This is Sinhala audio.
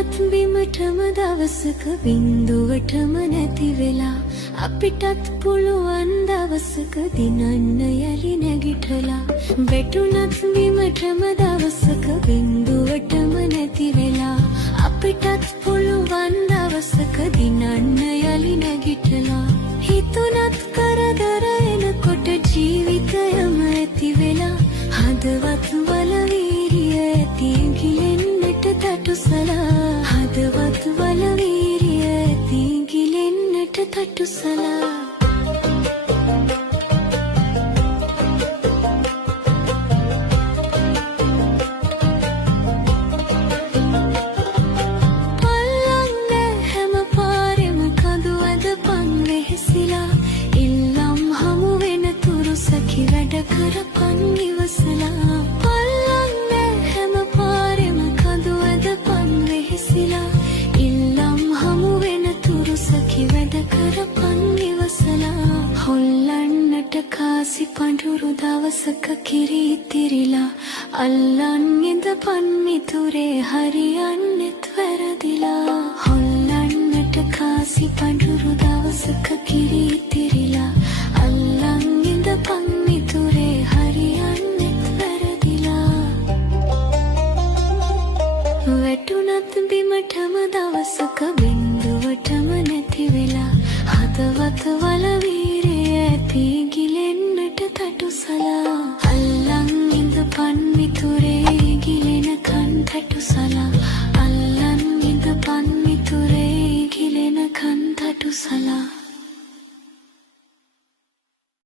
වැටුණත් බිමටම දවසක බින්දුවටම නැති වෙලා අපිටත් පුළුවන් දවසක දිනන්න යලි නැගිටලා වැටුණත් බිමටම දවසක බින්දුවටම නැති වෙලා අපිටත් පුළුවන් දවසක දිනන්න යලි නැගිටලා හිතුණත් කරදර එනකොට ජීවිතයම ඇති වෙලා හදවත් වල වීරිය ඇති ගිලෙන්නට තටුසලා හදවත් වල වීරිය ඇති ගිලෙන්නට තටුසලා කරපන් ඉවසලා පල්ලන්නේ හැම පාරෙම කඳු ඇදපන් වෙහෙසිලා ඉල්ලම් හමු වෙන තුරු සකි වැඩ කරපන් ඉවසලා හොල්ලන්නට කාසි පඳුරු දවසක කිරි ඉතිරිලා අල්ලන් ඉඳපන් මිතුරේ හරියන්නෙත් වැරදිලා හොල්ලන්නට කාසි පඳුරු දවසක කිරි ඉතිරිලා අල්ලන් ඉඳපන් මිතුරේ හරියන්නෙත් වැරදිලා වැටුණත් බිමටම දවසක බින්දුවටම නැති වෙලා හදවත් වල වීරිය ඇති ගිලෙන්නට තටුසලා අල්ලන් ඉඳපන් මිතුරේ ගිලෙනකන් තටුසලා